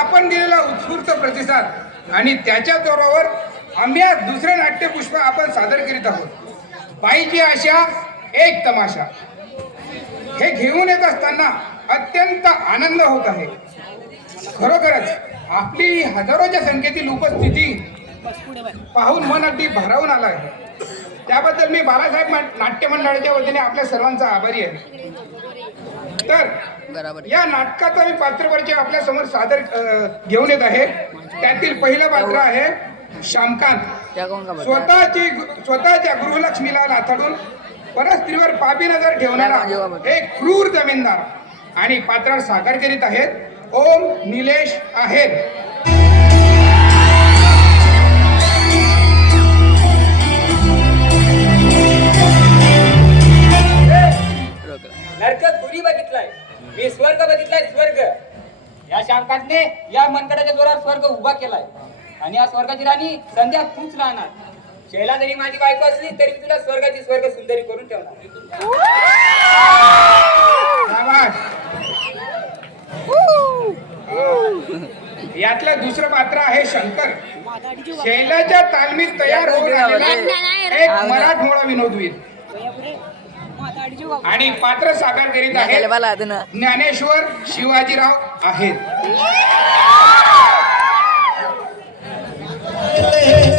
आपण दिलेला उत्स्फूर्त प्रतिसाद आणि त्याच्या जोरावर आम्ही आज दुसरे नाट्यपुष्प आपण सादर करीत आहोत. बाईची आशा एक तमाशा. हे घेऊन येत असताना अत्यंत आनंद होत आहे. खरोखरच आपली हजारोच्या संख्येतील उपस्थिती पाहून मन अगदी भारावून आलं आहे. त्याबद्दल मी बाळासाहेब नाट्य मंडळाच्या वतीने आपल्या सर्वांचा आभारी आहे. तर या नाटकाचा मी पात्रपरिचय आपल्या समोर सादर घेऊन येत आहे. त्यातील पहिलं पात्र आहे श्यामकांत. स्वतःच्या गृहलक्ष्मीला नाथडून परस्त्रीवर पापी नजर ठेवणारा एक क्रूर जमीनदार आणि पात्रात साकार करीत आहेत ओम निलेश आहेत. नरक पुरी बघितलाय, मी स्वर्ग बघितलाय. स्वर्ग या श्यामकांतने या मनगडाच्या जोरात स्वर्ग उभा केलाय आणि या स्वर्गाची राणी संध्या तूच राहणार. शैला जरी माझी बायको असली तरी मी तुला स्वर्गाची स्वर्ग सुंदरी करून ठेवणार. यातलं दुसरं पात्र आहे शंकर. शैलाच्या तालमीत तयार होऊन आलेला एक मराठमोळा विनोदवीर आणि पात्र साकार करीत आहे ज्ञानेश्वर शिवाजीराव आहेत.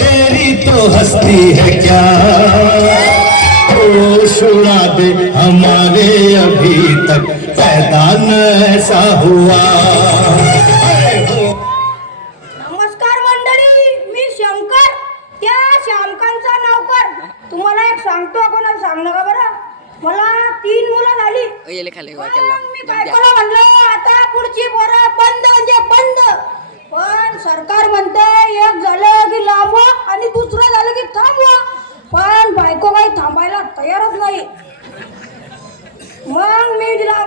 तेरी तो हस्ती है क्या ओ सुना दे हमारे अभी तक पैदा न ऐसा हुआ. नमस्कार मंडळी, मी शंकर, त्या श्यामकांचा नौकर. तुम्हाला एक सांगतो, कोणाला सांग नका बरं. मला 3 मुलं झाली. मी बायकोला म्हणलं आता पुढची पोरं बंद म्हणजे बंद. पण सरकार म्हणतंय एक झालं की लांबवा आणि दुसरं झालं की थांबवा. पण बायको काही थांबायला तयारच नाही. मग मी दिला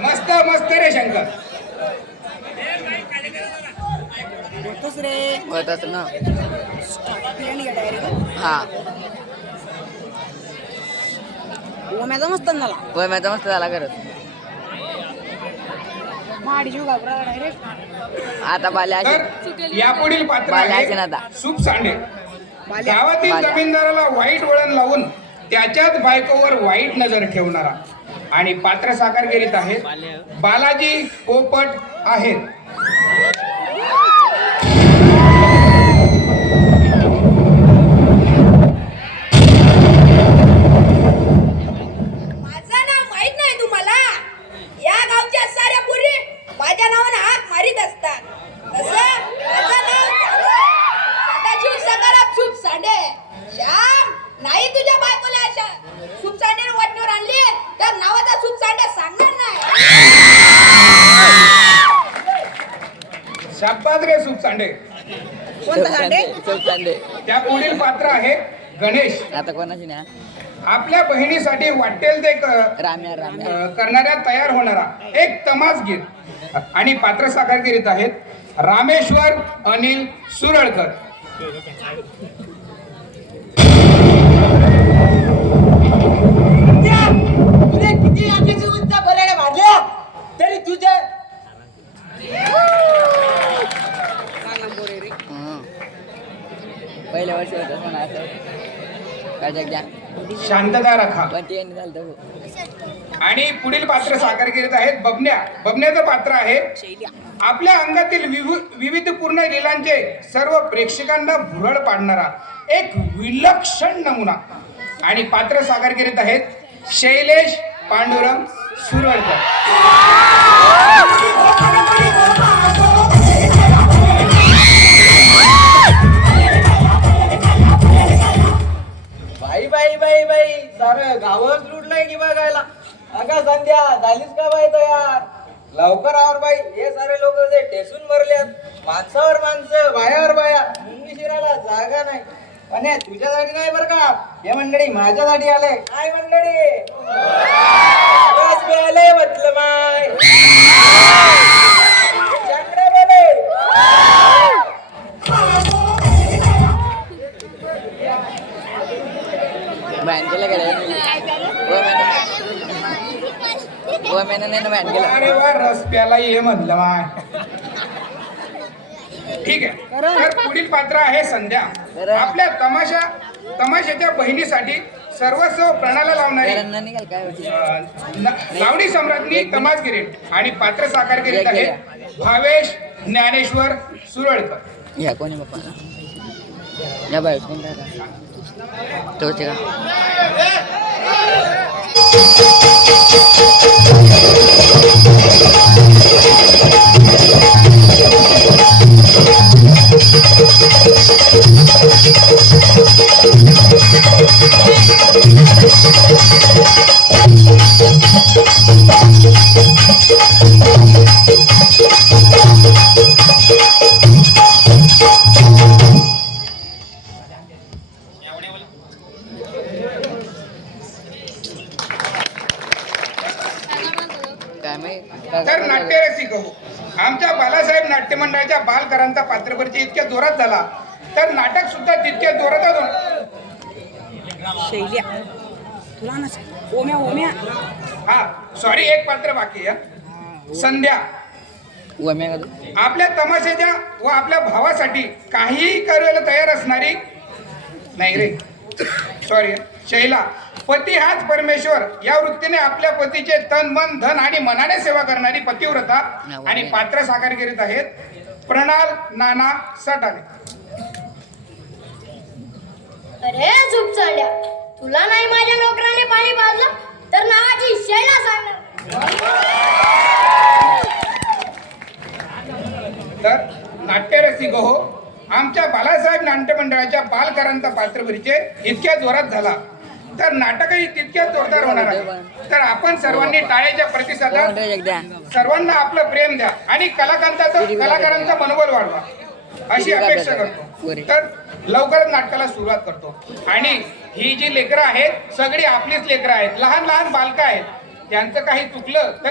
मस्त मस्त रे शंकर. होतच ना. हा ओम्याचा मस्त झाला. वयमाचा मस्त झाला करत. आता बाल्या तर यापुढील पात्र बाल्या आहे आता सूप सांडे. गावातील जमीनदाराला वाईट वळण लावून त्याच्याच बायकोवर वाईट नजर ठेवणारा आणि पात्र साकार करीत आहेत बालाजी पोपट आहेत. शाबास रे सूप सांडे. त्या पुढील पात्र आहे गणेश. आता कोणाची नाही. आपल्या बहिणीसाठी वाटेल ते करणाऱ्या तयार होणारा एक तमासगीर आणि पात्र साकार करीत आहेत रामेश्वर अनिल सुरळकर. तरी तुझ्या पहिल्या वर्षी होत शांतता राखा. आणि पुढील पात्र साकार करीत आहेत बबन्या. बबन्याचं पात्र आहे आपल्या अंगातील विविधपूर्ण लीलांचे सर्व प्रेक्षकांना भुरळ पाडणारा एक विलक्षण नमुना आणि पात्र साकार करीत आहेत शैलेश पांडुरंग सुरळकर. बाई बाई बाई बाई सारं गावच लुटलंय की बघायला. अगा संध्या झालीच का बाई तयार? लवकर आवर बाई. हे सारे लोक जे टेसून मरल्यात, माणसावर माणसं, बायावर बाया, मुंगी शिरायला जागा नाही. आणि तुझ्यासाठी नाही बरं का, हे मंडळी माझ्यासाठी आले. काय मंडळी बस आले म्हटलं माय चांगले बोले. बँकेला गेले मैंने बँड केला अरे वा रस प्याला ये म्हणलं माय. ठीक आहे, तर पुढील पात्र आहे संध्या. आपल्या तमाशाच्या बहिणीसाठी सर्वस्व प्रणाला लावणारी निघाल काय होती लावणी सम्राज्ञी तमासगिरी आणि पात्र साकार करीत आहेत भावेश ज्ञानेश्वर सुरळकर. या कोणी बाप्पा या बाय कोण राहता तोचे का काय माहित तर नाट्यरसिक हो, आमच्या बालासाहेब नाट्य मंडळाच्या बालकरांचा पात्रपरिचय इतक्या जोरात झाला तर नाटक सुद्धा तितक्या जोरात शैल्या तुला ना ओम्या ओम्या हा सॉरी एक पात्र बाकी आहे संध्या. उम्या आपल्या तमाशाच्या व आपल्या भावासाठी काहीही करायला तयार असणारी नाही रे सॉरी शैला. पती हाच परमेश्वर या वृत्तीने आपल्या पतीचे तन मन धन आणि मनाने सेवा करणारी पतिव्रता आणि पात्र साकार करीत आहेत प्रणाल नाना सटाणे. अरे झोप चालल्या, तुला नाही माझ्या नोकराने पाणी पाजलं तर नावाची शैला सांगणार. तर नाट्यरसिक हो, आमच्या बालासाहेब नाट्य मंडळाच्या बालकरांचा पात्रपरिचय इतक्या जोरात झाला तर नाटकही तितक्याच जोरदार होणार आहे. तर आपण सर्वांनी टाळ्याच्या प्रतिसादात सर्वांना आपलं प्रेम द्या आणि कलाकारांचा मनोबल वाढवा अशी अपेक्षा करतो. तर लवकरच नाटकाला सुरुवात करतो. आणि ही जी लेकरं आहेत सगळी आपलीच लेकरं आहेत, लहान लहान बालकं आहेत. त्यांचं काही चुकलं तर